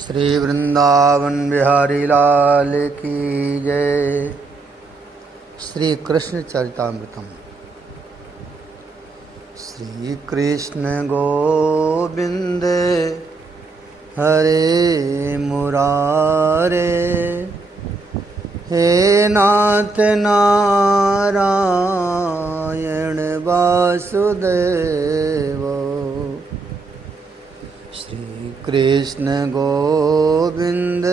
श्री वृंदावन बिहारी लाल की जय। श्री कृष्ण चरितामृतम। श्री कृष्ण गोविंद हरे मुरारे, हे नाथ नारायण वासुदेव। श्री कृष्ण गोविंद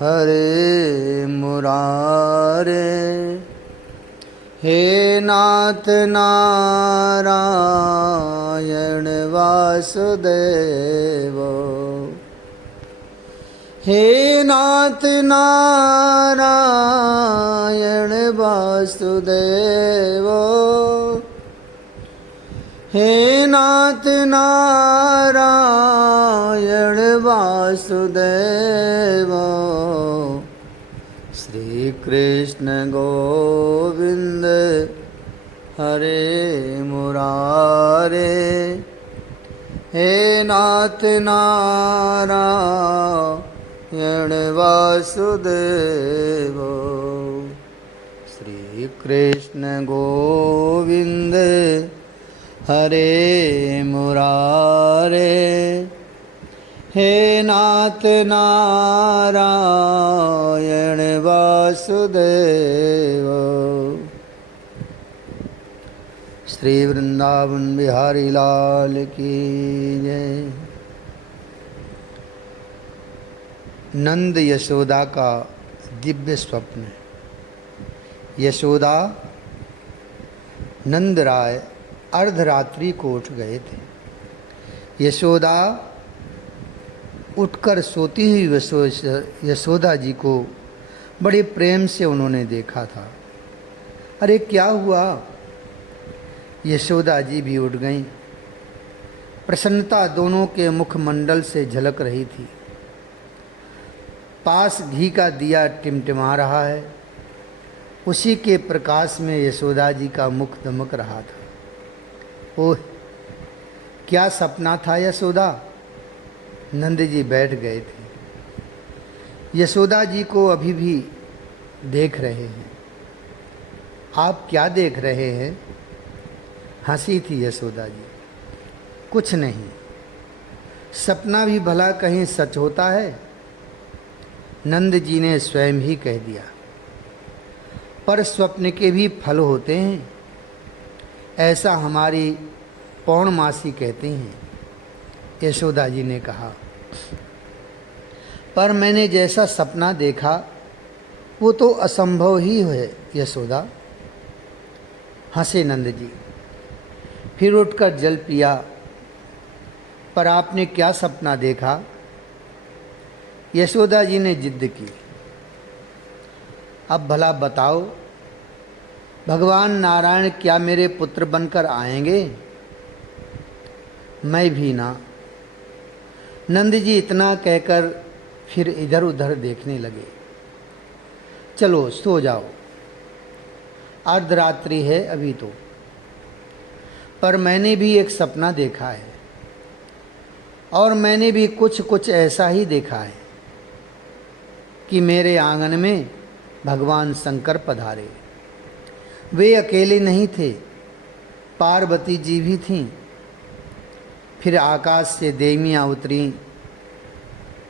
हरे मुरारे, हे नाथ नारायण वासुदेव। हे नाथ नारायण वासुदेव, हे नाथ नारायण वासुदेव। श्री कृष्ण गोविंद हरे मुरारे, हे नाथ नारायण वासुदेव। श्री कृष्ण गोविंद हरे मुरारे, हे नाथ नारायण वासुदेव। श्री वृंदावन बिहारी लाल की जय। नंद यशोदा का दिव्य स्वप्न। यशोदा नंद राय अर्धरात्रि को उठ गए थे। यशोदा उठकर सोती हुई यशोदा जी को बड़े प्रेम से उन्होंने देखा था। अरे क्या हुआ? यशोदा जी भी उठ गईं। प्रसन्नता दोनों के मुखमंडल से झलक रही थी। पास घी का दिया टिमटिमा रहा है, उसी के प्रकाश में यशोदा जी का मुख दमक रहा था। ओह, क्या सपना था यशोदा। नंद जी बैठ गए थे। यशोदा जी को अभी भी देख रहे हैं। आप क्या देख रहे हैं? हंसी थी यशोदा जी। कुछ नहीं, सपना भी भला कहीं सच होता है? नंद जी ने स्वयं ही कह दिया। पर स्वप्न के भी फल होते हैं, ऐसा हमारी पौर्णमासी कहती हैं। यशोदा जी ने कहा, पर मैंने जैसा सपना देखा वो तो असंभव ही है यशोदा। हंसे नंद जी। फिर उठकर जल पिया। पर आपने क्या सपना देखा? यशोदा जी ने जिद की। अब भला बताओ, भगवान नारायण क्या मेरे पुत्र बनकर आएंगे? मैं भी ना। नंद जी इतना कहकर फिर इधर उधर देखने लगे। चलो सो जाओ, अर्धरात्रि है अभी तो। पर मैंने भी एक सपना देखा है, और मैंने भी कुछ ऐसा ही देखा है कि मेरे आंगन में भगवान शंकर पधारे। वे अकेले नहीं थे, पार्वती जी भी थीं। फिर आकाश से देवियाँ उतरीं,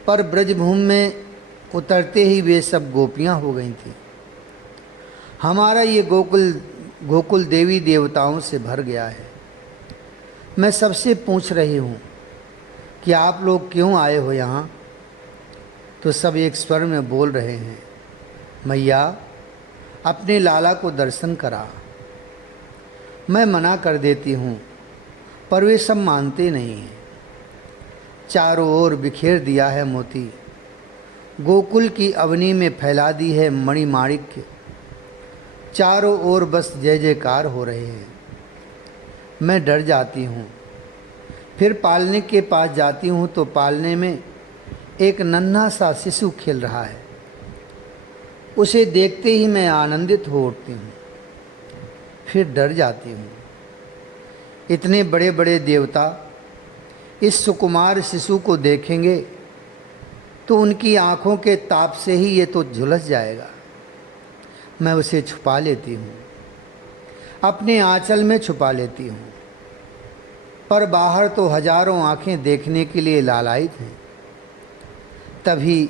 पर ब्रजभूमि में उतरते ही वे सब गोपियाँ हो गई थीं। हमारा ये गोकुल देवी देवताओं से भर गया है। मैं सबसे पूछ रही हूँ कि आप लोग क्यों आए हो यहाँ? तो सब एक स्वर में बोल रहे हैं, मैया अपने लाला को दर्शन करा। मैं मना कर देती हूँ, पर वे सब मानते नहीं हैं। चारों ओर बिखेर दिया है मोती, गोकुल की अवनी में फैला दी है मणिमाणिक्य। चारों ओर बस जय जयकार हो रहे हैं। मैं डर जाती हूँ। फिर पालने के पास जाती हूँ तो पालने में एक नन्हा सा शिशु खेल रहा है। उसे देखते ही मैं आनंदित हो उठती हूँ, फिर डर जाती हूँ। इतने बड़े बड़े देवता इस सुकुमार शिशु को देखेंगे तो उनकी आँखों के ताप से ही ये तो झुलस जाएगा। मैं उसे छुपा लेती हूँ, अपने आंचल में छुपा लेती हूँ, पर बाहर तो हजारों आँखें देखने के लिए लालायित हैं। तभी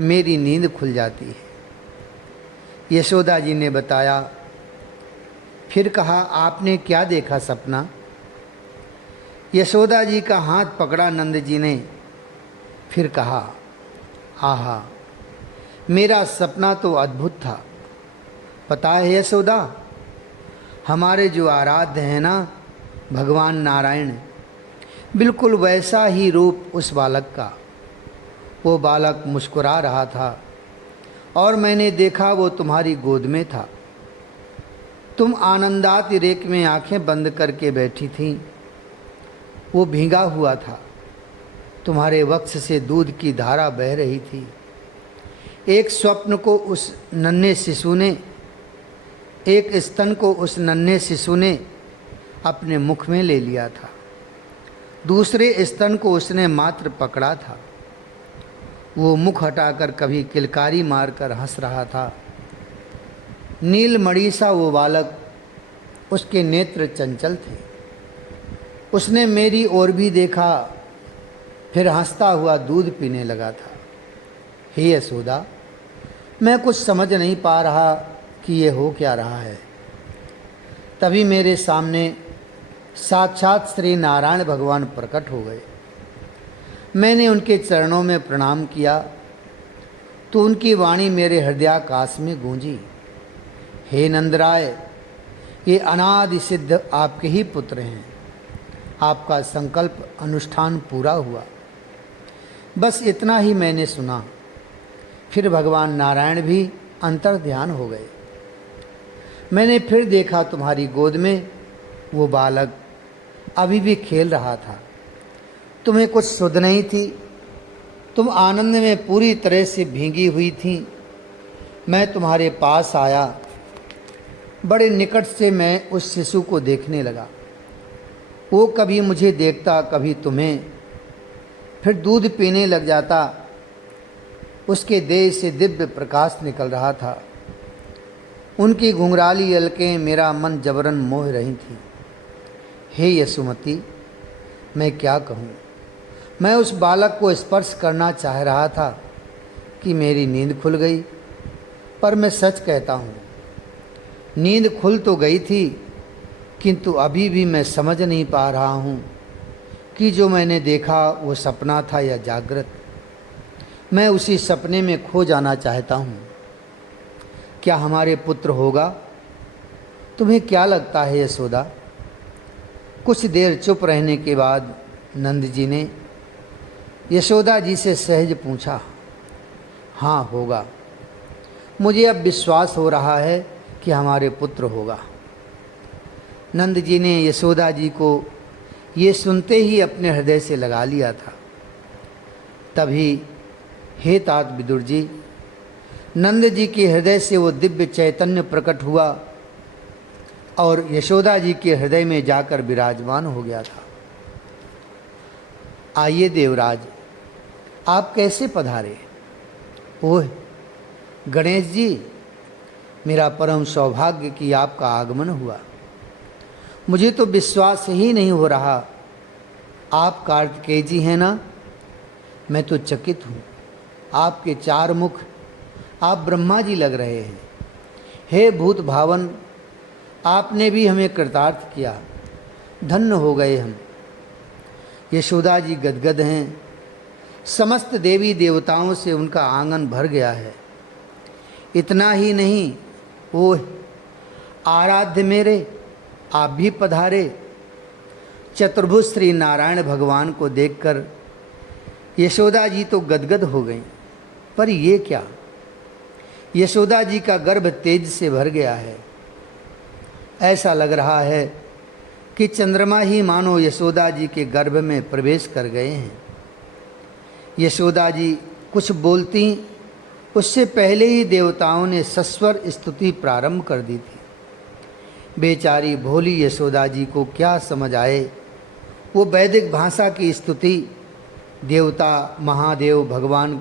मेरी नींद खुल जाती है। यशोदा जी ने बताया। फिर कहा, आपने क्या देखा सपना? यशोदा जी का हाथ पकड़ा नंद जी ने। फिर कहा, आहा, मेरा सपना तो अद्भुत था। पता है यशोदा, हमारे जो आराध्य हैं ना भगवान नारायण, बिल्कुल वैसा ही रूप उस बालक का। वो बालक मुस्कुरा रहा था और मैंने देखा वो तुम्हारी गोद में था। तुम आनंदातिरेक में आंखें बंद करके बैठी थीं। वो भीगा हुआ था, तुम्हारे वक्ष से दूध की धारा बह रही थी। एक स्वप्न को उस नन्हे शिशु ने, एक स्तन को उस नन्हे शिशु ने अपने मुख में ले लिया था। दूसरे स्तन को उसने मात्र पकड़ा था। वो मुख हटाकर कभी किलकारी मारकर हंस रहा था। नीलमणि सा वो बालक, उसके नेत्र चंचल थे। उसने मेरी ओर भी देखा, फिर हंसता हुआ दूध पीने लगा था। हे यशोदा, मैं कुछ समझ नहीं पा रहा कि ये हो क्या रहा है। तभी मेरे सामने साक्षात श्री नारायण भगवान प्रकट हो गए। मैंने उनके चरणों में प्रणाम किया तो उनकी वाणी मेरे हृदयाकाश में गूंजी। हे नंदराय, ये अनादि सिद्ध आपके ही पुत्र हैं। आपका संकल्प अनुष्ठान पूरा हुआ। बस इतना ही मैंने सुना। फिर भगवान नारायण भी अंतर ध्यान हो गए। मैंने फिर देखा तुम्हारी गोद में वो बालक अभी भी खेल रहा था। तुम्हें कुछ सुध नहीं थी। तुम आनंद में पूरी तरह से भीगी हुई थी। मैं तुम्हारे पास आया। बड़े निकट से मैं उस शिशु को देखने लगा। वो कभी मुझे देखता, कभी तुम्हें। फिर दूध पीने लग जाता। उसके देह से दिव्य प्रकाश निकल रहा था। उनकी घुंघराली अलकें मेरा मन जबरन मोह रही थी। हे यशोमती, मैं क्या कहूँ। मैं उस बालक को स्पर्श करना चाह रहा था कि मेरी नींद खुल गई। पर मैं सच कहता हूँ, नींद खुल तो गई थी, किंतु अभी भी मैं समझ नहीं पा रहा हूँ कि जो मैंने देखा वो सपना था या जागृत। मैं उसी सपने में खो जाना चाहता हूँ। क्या हमारे पुत्र होगा? तुम्हें क्या लगता है यशोदा? कुछ देर चुप रहने के बाद नंद जी ने यशोदा जी से सहज पूछा, हाँ होगा। मुझे अब विश्वास हो रहा है कि हमारे पुत्र होगा। नंद जी ने यशोदा जी को ये सुनते ही अपने हृदय से लगा लिया था। तभी हे तात विदुर जी, नंद जी के हृदय से वो दिव्य चैतन्य प्रकट हुआ और यशोदा जी के हृदय में जाकर विराजमान हो गया था। आइए देवराज, आप कैसे पधारे? ओह गणेश जी, मेरा परम सौभाग्य कि आपका आगमन हुआ। मुझे तो विश्वास ही नहीं हो रहा। आप कार्तिकेय जी हैं ना? मैं तो चकित हूँ। आपके चार मुख, आप ब्रह्मा जी लग रहे हैं। हे भूत भावन, आपने भी हमें कृतार्थ किया। धन्य हो गए हम। यशोदा जी गदगद हैं। समस्त देवी देवताओं से उनका आंगन भर गया है। इतना ही नहीं, ओह आराध्य मेरे, आप भी पधारे। चतुर्भुज श्री नारायण भगवान को देखकर यशोदा जी तो गदगद हो गईं। पर ये क्या? यशोदा जी का गर्भ तेज से भर गया है। ऐसा लग रहा है कि चंद्रमा ही मानो यशोदा जी के गर्भ में प्रवेश कर गए हैं। यशोदा जी कुछ बोलती उससे पहले ही देवताओं ने सस्वर स्तुति प्रारंभ कर दी थी। बेचारी भोली यशोदा जी को क्या समझ आए। वो वैदिक भाषा की स्तुति देवता, महादेव, भगवान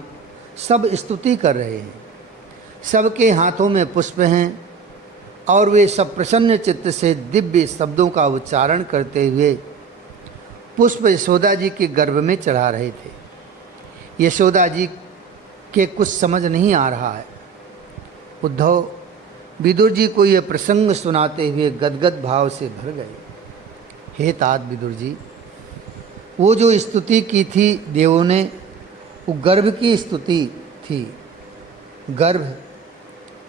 सब स्तुति कर रहे हैं, सबके हाथों में पुष्प हैं और वे सब प्रसन्न चित्त से दिव्य शब्दों का उच्चारण करते हुए पुष्प यशोदा जी के गर्भ में चढ़ा रहे थे। यशोदा जी के कुछ समझ नहीं आ रहा है। उद्धव विदुर जी को यह प्रसंग सुनाते हुए गदगद भाव से भर गए। हे तात विदुर जी, वो जो स्तुति की थी देवों ने, वो गर्भ की स्तुति थी। गर्भ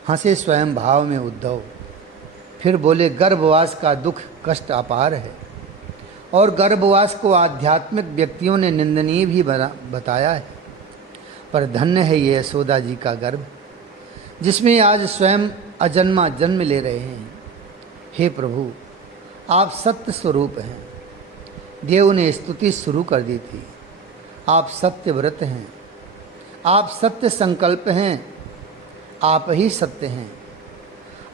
हंसे स्वयं भाव में उद्धव, फिर बोले गर्भवास का दुख कष्ट अपार है और गर्भवास को आध्यात्मिक व्यक्तियों ने निंदनीय भी बताया है, पर धन्य है ये यशोदा जी का गर्भ जिसमें आज स्वयं अजन्मा जन्म ले रहे हैं। हे प्रभु, आप सत्य स्वरूप हैं। देव ने स्तुति शुरू कर दी थी। आप सत्य व्रत हैं, आप सत्य संकल्प हैं, आप ही सत्य हैं।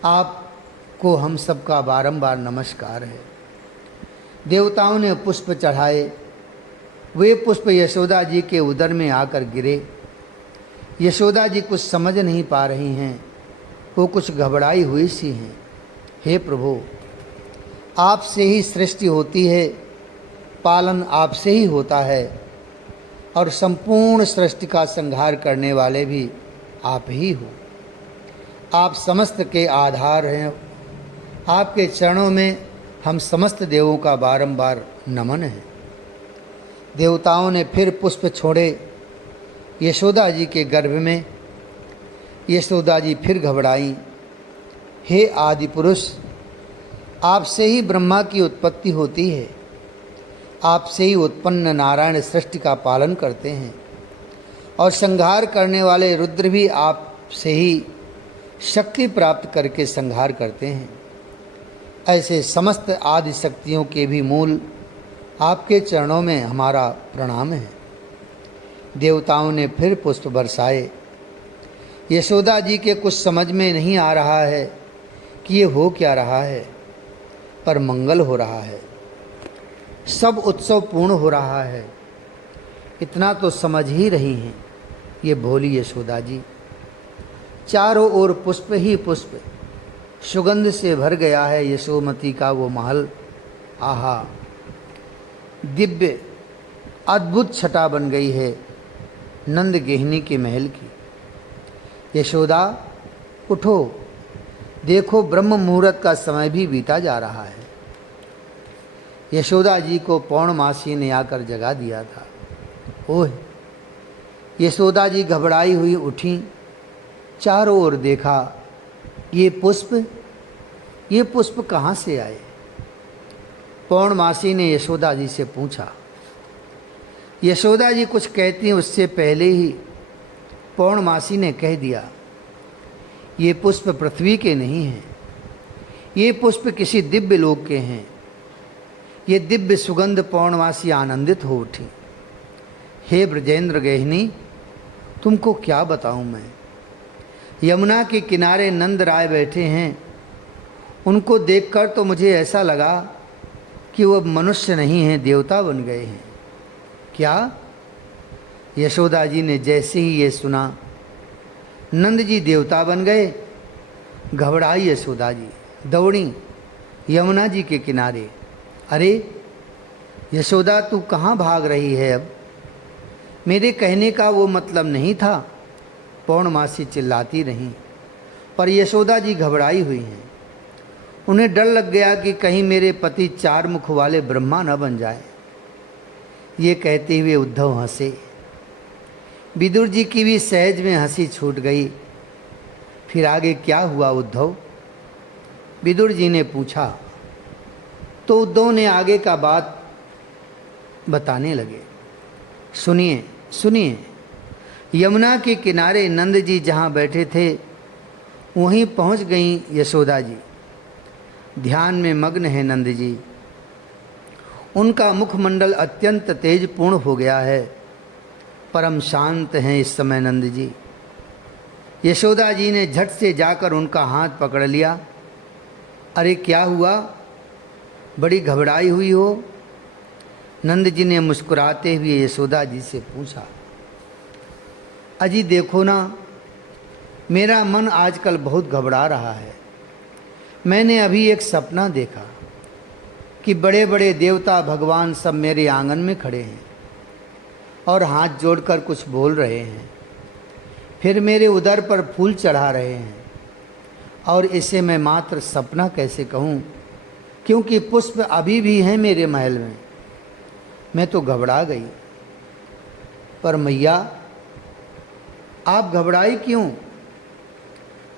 आपको हम सबका बारंबार नमस्कार है। देवताओं ने पुष्प चढ़ाए, वे पुष्प यशोदा जी के उदर में आकर गिरे। यशोदा जी कुछ समझ नहीं पा रही हैं, वो कुछ घबराई हुई सी हैं। हे प्रभु, आपसे ही सृष्टि होती है, पालन आपसे ही होता है और संपूर्ण सृष्टि का संहार करने वाले भी आप ही हो। आप समस्त के आधार हैं। आपके चरणों में हम समस्त देवों का बारंबार नमन है। देवताओं ने फिर पुष्प छोड़े यशोदा जी के गर्भ में। यशोदा जी फिर घबराई। हे आदि पुरुष, आपसे ही ब्रह्मा की उत्पत्ति होती है, आपसे ही उत्पन्न नारायण सृष्टि का पालन करते हैं और संहार करने वाले रुद्र भी आपसे ही शक्ति प्राप्त करके संहार करते हैं। ऐसे समस्त आदि शक्तियों के भी मूल आपके चरणों में हमारा प्रणाम है। देवताओं ने फिर पुष्प बरसाए। यशोदा जी के कुछ समझ में नहीं आ रहा है कि ये हो क्या रहा है, पर मंगल हो रहा है, सब उत्सव पूर्ण हो रहा है, इतना तो समझ ही रही हैं ये भोली यशोदा जी। चारों ओर पुष्प ही पुष्प, सुगंध से भर गया है यशोमती का वो महल। आहा, दिव्य अद्भुत छटा बन गई है नंद गेहनी के महल की। यशोदा उठो, देखो ब्रह्म मुहूर्त का समय भी बीता जा रहा है। यशोदा जी को पौर्णमासी ने आकर जगा दिया था। ओह, यशोदा जी घबराई हुई उठी, चारों ओर देखा, ये पुष्प कहाँ से आए? पौर्णमासी ने यशोदा जी से पूछा। यशोदा जी कुछ कहती उससे पहले ही पौर्णमासी ने कह दिया, ये पुष्प पृथ्वी के नहीं हैं, ये पुष्प किसी दिव्य लोक के हैं। ये दिव्य सुगंध पौर्णमासी आनंदित हो उठी। हे ब्रजेंद्र गेहनी, तुमको क्या बताऊं मैं। यमुना के किनारे नंद राय बैठे हैं, उनको देखकर तो मुझे ऐसा लगा कि वो मनुष्य नहीं हैं, देवता बन गए हैं। क्या? यशोदा जी ने जैसे ही ये सुना, नंद जी देवता बन गए, घबराई यशोदा जी, दौड़ी यमुना जी के किनारे। अरे यशोदा, तू कहाँ भाग रही है अब? मेरे कहने का वो मतलब नहीं था, पौर्णमासी चिल्लाती रहीं। पर यशोदा जी घबराई हुई हैं। उन्हें डर लग गया कि कहीं मेरे पति चार मुख वाले ब्रह्मा न बन जाए। ये कहते हुए उद्धव हंसे। विदुर जी की भी सहज में हंसी छूट गई। फिर आगे क्या हुआ उद्धव? विदुर जी ने पूछा। तो उद्धव ने आगे का बात बताने लगे। सुनिए सुनिए। यमुना के किनारे नंद जी जहाँ बैठे थे, वहीं पहुँच गई यशोदा जी। ध्यान में मग्न है नंद जी। उनका मुखमंडल अत्यंत तेजपूर्ण हो गया है, परम शांत हैं इस समय नंद जी। यशोदा जी ने झट से जाकर उनका हाथ पकड़ लिया। अरे क्या हुआ, बड़ी घबराई हुई हो? नंद जी ने मुस्कुराते हुए यशोदा जी से पूछा। अजी देखो ना, मेरा मन आजकल बहुत घबरा रहा है। मैंने अभी एक सपना देखा कि बड़े बड़े देवता भगवान सब मेरे आंगन में खड़े हैं और हाथ जोड़कर कुछ बोल रहे हैं, फिर मेरे उदर पर फूल चढ़ा रहे हैं। और इसे मैं मात्र सपना कैसे कहूँ, क्योंकि पुष्प अभी भी हैं मेरे महल में। मैं तो घबरा गई। पर मैया, आप घबराई क्यों?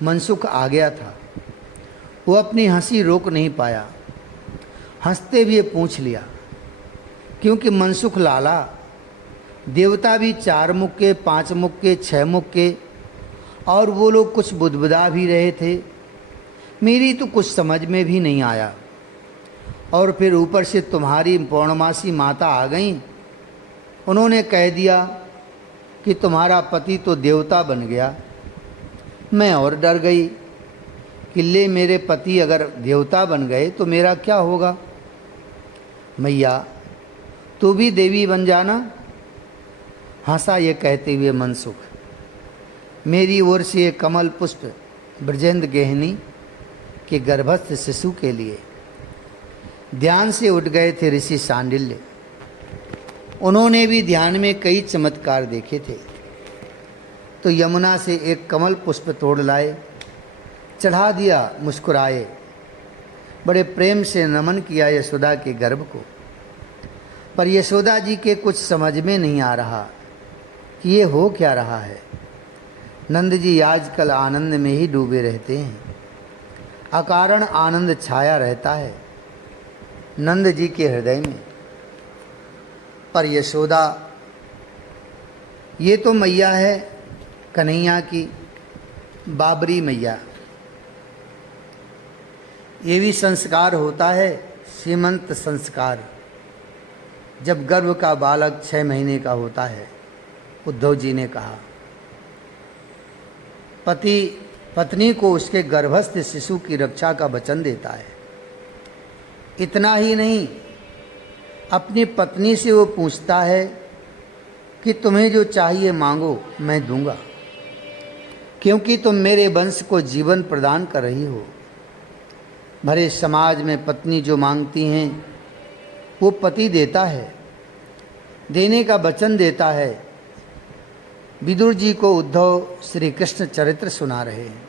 मनसुख आ गया था। वो अपनी हंसी रोक नहीं पाया, हंसते हुए पूछ लिया, क्योंकि मनसुख लाला, देवता भी 4 मुख के, 5 मुख के, 6 मुख के, और वो लोग कुछ बुदबुदा भी रहे थे। मेरी तो कुछ समझ में भी नहीं आया। और फिर ऊपर से तुम्हारी पौर्णमासी माता आ गई। उन्होंने कह दिया कि तुम्हारा पति तो देवता बन गया। मैं और डर गई कि ले, मेरे पति अगर देवता बन गए तो मेरा क्या होगा? मैया, तू भी देवी बन जाना। हंसा ये कहते हुए मनसुख। मेरी ओर से ये कमल पुष्प ब्रजेंद्र गेहनी के गर्भस्थ शिशु के लिए। ध्यान से उठ गए थे ऋषि सांडिल्य। उन्होंने भी ध्यान में कई चमत्कार देखे थे। तो यमुना से एक कमल पुष्प तोड़ लाए, चढ़ा दिया, मुस्कुराए, बड़े प्रेम से नमन किया यशोदा के गर्भ को। पर यशोदा जी के कुछ समझ में नहीं आ रहा कि ये हो क्या रहा है। नंद जी आजकल आनंद में ही डूबे रहते हैं। अकारण आनंद छाया रहता है नंद जी के हृदय में। पर यशोदा, ये तो मैया है कन्हैया की, बाबरी मैया। ये भी संस्कार होता है, सीमंत संस्कार, जब गर्भ का बालक 6 महीने का होता है। उद्धव जी ने कहा, पति पत्नी को उसके गर्भस्थ शिशु की रक्षा का वचन देता है। इतना ही नहीं, अपनी पत्नी से वो पूछता है कि तुम्हें जो चाहिए मांगो, मैं दूंगा, क्योंकि तुम मेरे वंश को जीवन प्रदान कर रही हो। भरे समाज में पत्नी जो मांगती हैं वो पति देता है, देने का वचन देता है। विदुर जी को उद्धव श्री कृष्ण चरित्र सुना रहे हैं।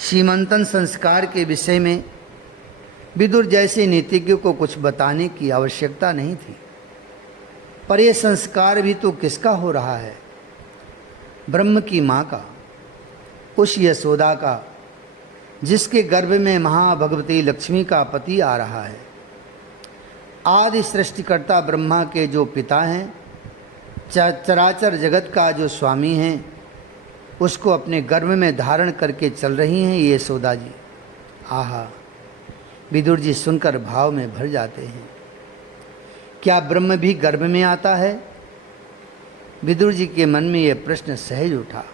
सीमंतन संस्कार के विषय में विदुर जैसे नीतिज्ञ को कुछ बताने की आवश्यकता नहीं थी। पर यह संस्कार भी तो किसका हो रहा है? ब्रह्म की माँ का, उस यशोदा का, जिसके गर्भ में महाभगवती लक्ष्मी का पति आ रहा है। आदि सृष्टिकर्ता ब्रह्मा के जो पिता हैं, चराचर जगत का जो स्वामी हैं, उसको अपने गर्भ में धारण करके चल रही हैं ये यशोदा जी। आहा, विदुर जी सुनकर भाव में भर जाते हैं। क्या ब्रह्म भी गर्भ में आता है? विदुर जी के मन में यह प्रश्न सहज उठा।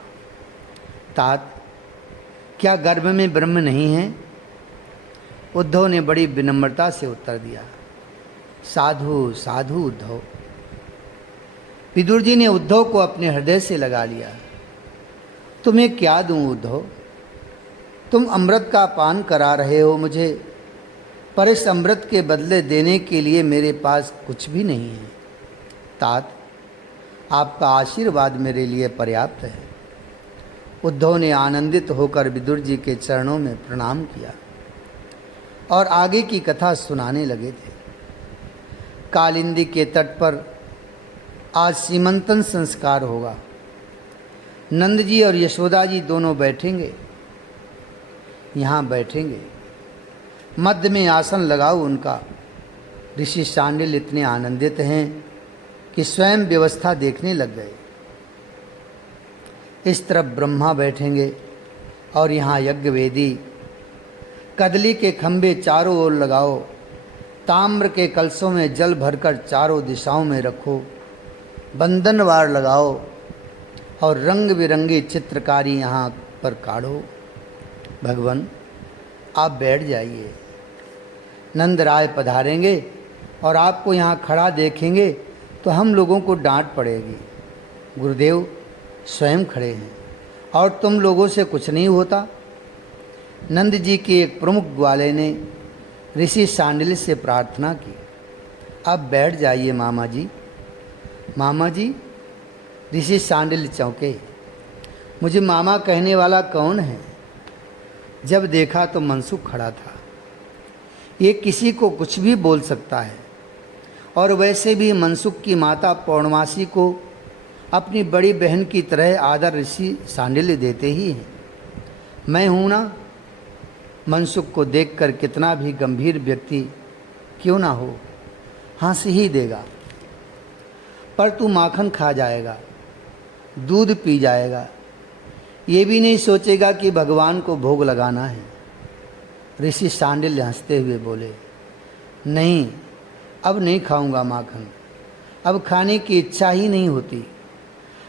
तात, क्या गर्भ में ब्रह्म नहीं है? उद्धव ने बड़ी विनम्रता से उत्तर दिया, साधु साधु उद्धव। विदुर जी ने उद्धव को अपने हृदय से लगा लिया। तुम्हें क्या दूं उद्धव? तुम अमृत का पान करा रहे हो मुझे, पर इस अमृत के बदले देने के लिए मेरे पास कुछ भी नहीं है। तात, आपका आशीर्वाद मेरे लिए पर्याप्त है। उद्धव ने आनंदित होकर विदुर जी के चरणों में प्रणाम किया और आगे की कथा सुनाने लगे थे। कालिंदी के तट पर आज सीमंतन संस्कार होगा। नंद जी और यशोदा जी दोनों बैठेंगे, यहाँ बैठेंगे। मध्य में आसन लगाओ उनका। ऋषि सांडिल्य इतने आनंदित हैं कि स्वयं व्यवस्था देखने लग गए। इस तरफ ब्रह्मा बैठेंगे और यहाँ यज्ञ वेदी। कदली के खंभे चारों ओर लगाओ। ताम्र के कलशों में जल भरकर चारों दिशाओं में रखो। बंधनवार लगाओ और रंग बिरंगी चित्रकारी यहाँ पर काढ़ो। भगवान, आप बैठ जाइए। नंद राय पधारेंगे और आपको यहाँ खड़ा देखेंगे तो हम लोगों को डांट पड़ेगी। गुरुदेव स्वयं खड़े हैं और तुम लोगों से कुछ नहीं होता। नंद जी के एक प्रमुख ग्वाले ने ऋषि सांडिल्य से प्रार्थना की, अब बैठ जाइए मामा जी। मामा जी? ऋषि सांडिल्य चौंके। मुझे मामा कहने वाला कौन है? जब देखा तो मनसुख खड़ा था। ये किसी को कुछ भी बोल सकता है, और वैसे भी मनसुख की माता पौर्णमासी को अपनी बड़ी बहन की तरह आदर ऋषि सांडिल्य देते ही हैं। मैं हूँ ना। मनसुख को देखकर कितना भी गंभीर व्यक्ति क्यों ना हो, हंस ही देगा। पर तू माखन खा जाएगा, दूध पी जाएगा, ये भी नहीं सोचेगा कि भगवान को भोग लगाना है। ऋषि सांडिल्य हंसते हुए बोले, नहीं, अब नहीं खाऊंगा माखन, अब खाने की इच्छा ही नहीं होती।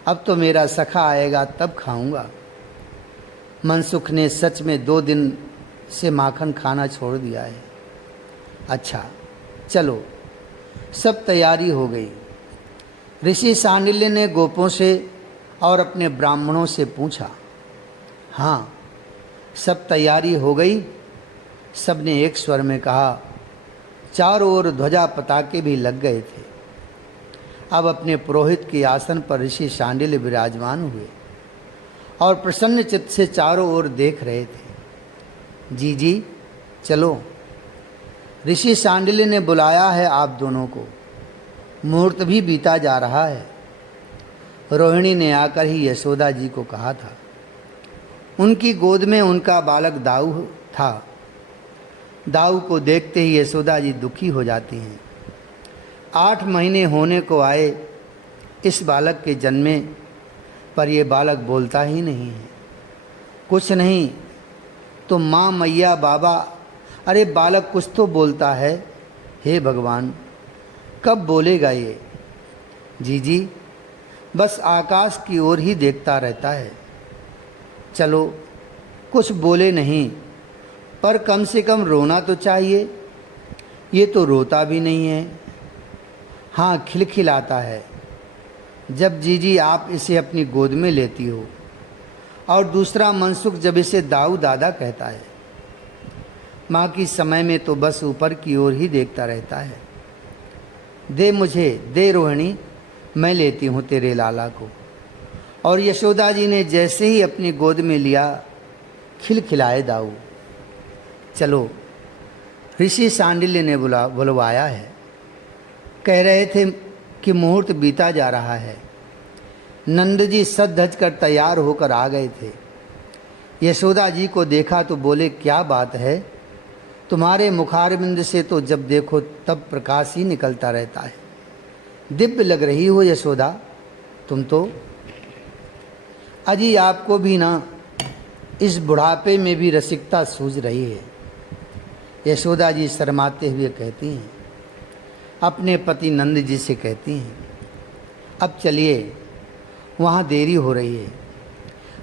अब तो मेरा सखा आएगा तब खाऊंगा। मनसुख ने सच में 2 दिन से माखन खाना छोड़ दिया है। अच्छा चलो, सब तैयारी हो गई। ऋषि सांडिल्य ने गोपों से और अपने ब्राह्मणों से पूछा। हाँ, सब तैयारी हो गई। सबने एक स्वर में कहा। चारों ओर ध्वजा पताके भी लग गए थे। अब अपने पुरोहित के आसन पर ऋषि सांडिल्य विराजमान हुए और प्रसन्न चित्त से चारों ओर देख रहे थे। जी चलो, ऋषि सांडिल्य ने बुलाया है आप दोनों को। मुहूर्त भी बीता जा रहा है। रोहिणी ने आकर ही यशोदा जी को कहा था। उनकी गोद में उनका बालक दाऊ था। दाऊ को देखते ही यशोदा जी दुखी हो जाती हैं। 8 महीने होने को आए इस बालक के जन्मे पर यह बालक बोलता ही नहीं है। कुछ नहीं तो माँ, मैया, बाबा, अरे बालक कुछ तो बोलता है। हे भगवान, कब बोलेगा ये? जी बस आकाश की ओर ही देखता रहता है। चलो, कुछ बोले नहीं, पर कम से कम रोना तो चाहिए। ये तो रोता भी नहीं है। हाँ, खिलखिलाता है जब जीजी आप इसे अपनी गोद में लेती हो, और दूसरा मनसुख जब इसे दाऊ दादा कहता है। माँ की समय में तो बस ऊपर की ओर ही देखता रहता है। दे मुझे, दे रोहिणी, मैं लेती हूँ तेरे लाला को। और यशोदा जी ने जैसे ही अपनी गोद में लिया, खिलखिलाए दाऊ। चलो, ऋषि सांडिल्य ने बुलवाया है। कह रहे थे कि मुहूर्त बीता जा रहा है। नंद जी सज धज कर तैयार होकर आ गए थे। यशोदा जी को देखा तो बोले, क्या बात है, तुम्हारे मुखारबिंद से तो जब देखो तब प्रकाश ही निकलता रहता है। दिव्य लग रही हो यशोदा तुम तो। अजी आपको भी ना इस बुढ़ापे में भी रसिकता सूझ रही है। यशोदा जी शर्माते हुए कहती हैं, अपने पति नंद जी से कहती हैं, अब चलिए, वहाँ देरी हो रही है।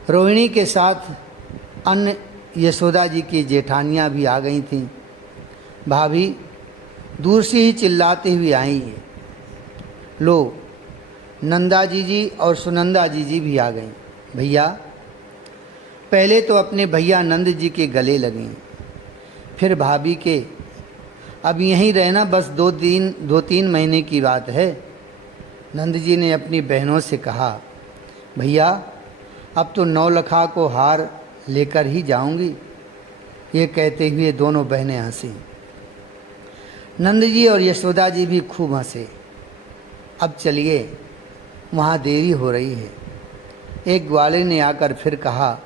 रोहिणी के साथ अन्य यशोदा जी की जेठानियाँ भी आ गई थीं। भाभी दूर से ही चिल्लाते हुए आई है। लो, नंदा जी और सुनंदा जी भी आ गईं। भैया, पहले तो अपने भैया नंद जी के गले लगीं, फिर भाभी के। अब यहीं रहना बस 2-3 महीने की बात है। नंद जी ने अपनी बहनों से कहा, भैया अब तो 9 लखा को हार लेकर ही जाऊंगी। ये कहते हुए दोनों बहनें हंसी। नंद जी और यशोदा जी भी खूब हंसे। अब चलिए, वहाँ देरी हो रही है। एक ग्वाले ने आकर फिर कहा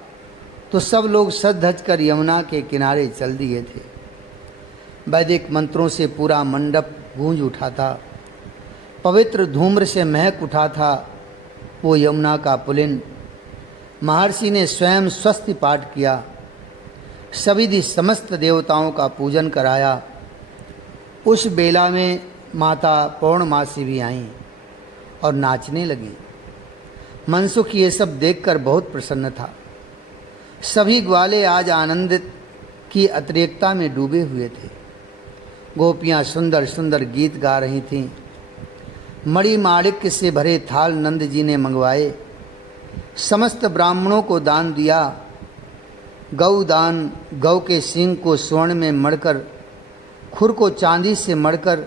तो सब लोग सज धज कर यमुना के किनारे चल दिए थे। वैदिक मंत्रों से पूरा मंडप गूंज उठा था। पवित्र धूम्र से महक उठा था वो यमुना का पुलिन। महर्षि ने स्वयं स्वस्ति पाठ किया। सविधि समस्त देवताओं का पूजन कराया। उस बेला में माता पौर्णमासी भी आईं और नाचने लगी। मनसुख ये सब देखकर बहुत प्रसन्न था। सभी ग्वाले आज आनंदित की अतिरेकता में डूबे हुए थे। गोपियाँ सुंदर सुंदर गीत गा रही थीं। मणि माणिक्य से भरे थाल नंद जी ने मंगवाए। समस्त ब्राह्मणों को दान दिया। गौ दान, गौ के सींग को स्वर्ण में मढ़कर, खुर को चांदी से मढ़कर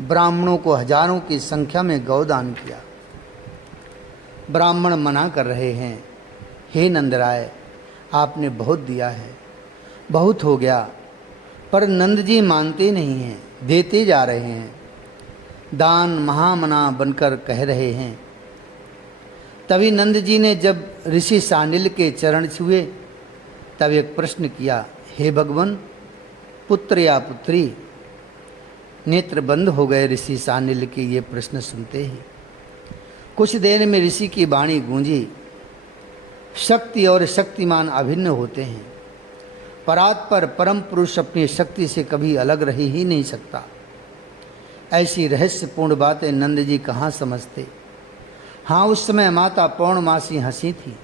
ब्राह्मणों को हजारों की संख्या में गौदान किया। ब्राह्मण मना कर रहे हैं, हे नंदराय, आपने बहुत दिया है, बहुत हो गया। पर नंद जी मानते नहीं हैं, देते जा रहे हैं, दान महामना बनकर कह रहे हैं। तभी नंद जी ने जब ऋषि सानिल के चरण छुए तब एक प्रश्न किया, हे भगवान, पुत्र या पुत्री? नेत्र बंद हो गए ऋषि सानिल के ये प्रश्न सुनते ही। कुछ देर में ऋषि की वाणी गूंजी, शक्ति और शक्तिमान अभिन्न होते हैं। परात्पर परम पुरुष अपनी शक्ति से कभी अलग रह ही नहीं सकता। ऐसी रहस्यपूर्ण बातें नंद जी कहाँ समझते। हाँ, उस समय माता पौर्णमासी हंसी थी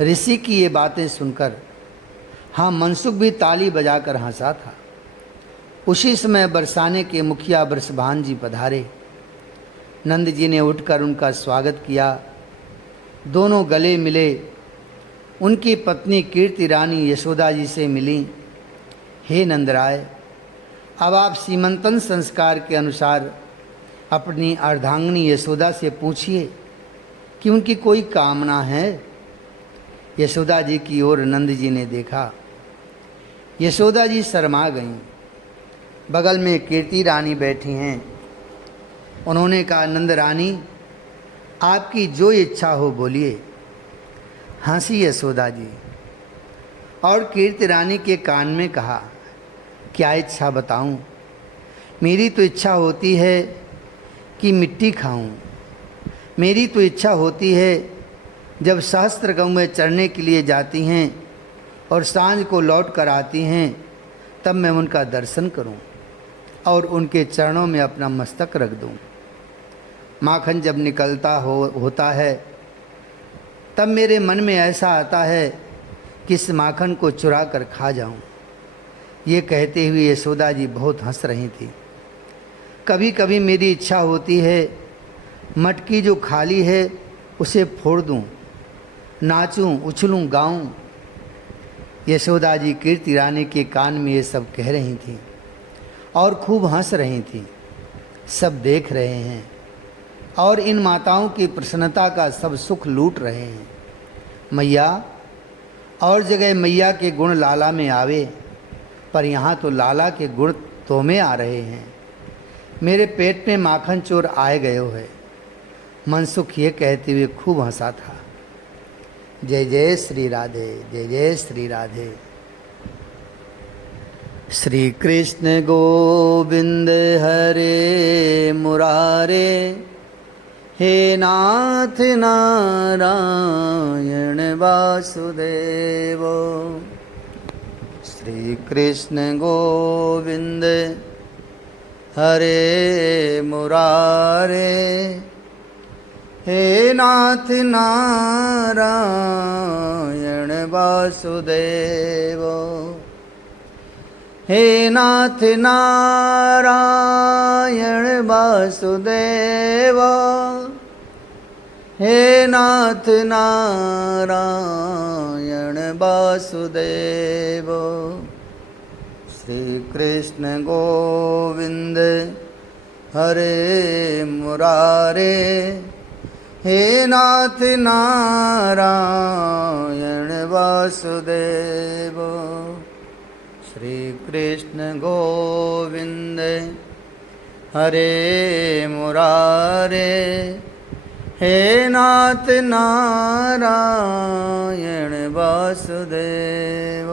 ऋषि की ये बातें सुनकर। हाँ, मनसुख भी ताली बजाकर हंसा था। उसी समय बरसाने के मुखिया बरसभान जी पधारे। नंद जी ने उठकर उनका स्वागत किया। दोनों गले मिले। उनकी पत्नी कीर्ति रानी यशोदा जी से मिली। हे नंदराय, अब आप सीमंतन संस्कार के अनुसार अपनी अर्धांगिनी यशोदा से पूछिए कि उनकी कोई कामना है। यशोदा जी की ओर नंद जी ने देखा। यशोदा जी शर्मा गईं। बगल में कीर्ति रानी बैठी हैं। उन्होंने कहा, नंद रानी, आपकी जो इच्छा हो बोलिए। हंसी यशोदा जी और कीर्ति रानी के कान में कहा, क्या इच्छा बताऊं? मेरी तो इच्छा होती है कि मिट्टी खाऊं। मेरी तो इच्छा होती है जब सहस्त्र गौ में चढ़ने के लिए जाती हैं और सांझ को लौट कर आती हैं, तब मैं उनका दर्शन करूं और उनके चरणों में अपना मस्तक रख दूं। माखन जब निकलता होता है तब मेरे मन में ऐसा आता है कि इस माखन को चुरा कर खा जाऊं। ये कहते हुए यशोदा जी बहुत हंस रही थी। कभी कभी मेरी इच्छा होती है मटकी जो खाली है उसे फोड़ दूं, नाचूं, उछलूं, गाऊं। यशोदा जी कीर्ति रानी के कान में ये सब कह रही थी और खूब हंस रही थी। सब देख रहे हैं और इन माताओं की प्रसन्नता का सब सुख लूट रहे हैं। मैया, और जगह मैया के गुण लाला में आवे, पर यहाँ तो लाला के गुण तो में आ रहे हैं। मेरे पेट में माखन चोर आए गए हो है। मनसुख ये कहते हुए खूब हंसा था। जय जय श्री राधे, जय जय श्री राधे। श्री कृष्ण गोविंद हरे मुरारे, हे नाथ नारायण वासुदेव। श्री कृष्ण गोविंद हरे मुरारे, हे नाथ नारायण वासुदेव। हे नाथ नारायण वासुदेव, हे नाथ नारायण वासुदेव। श्री कृष्ण गोविंद हरे मुरारे, हे नाथ नारायण वासुदेव। श्री कृष्ण गोविंद हरे मुरारे, हे नाथ नारायण वासुदेव।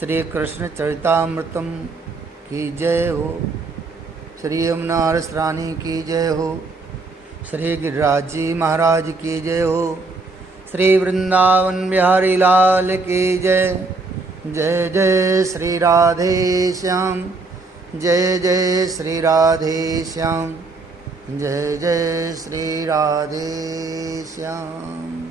श्री कृष्ण चरितामृतम की जय हो। श्री यमुनारस रानी की जय हो। श्री गिरिराज जी महाराज की जय हो। श्री वृंदावन बिहारी लाल की जय। जय जय श्री राधे श्याम, जय जय श्री राधे श्याम, जय जय श्री राधे श्याम।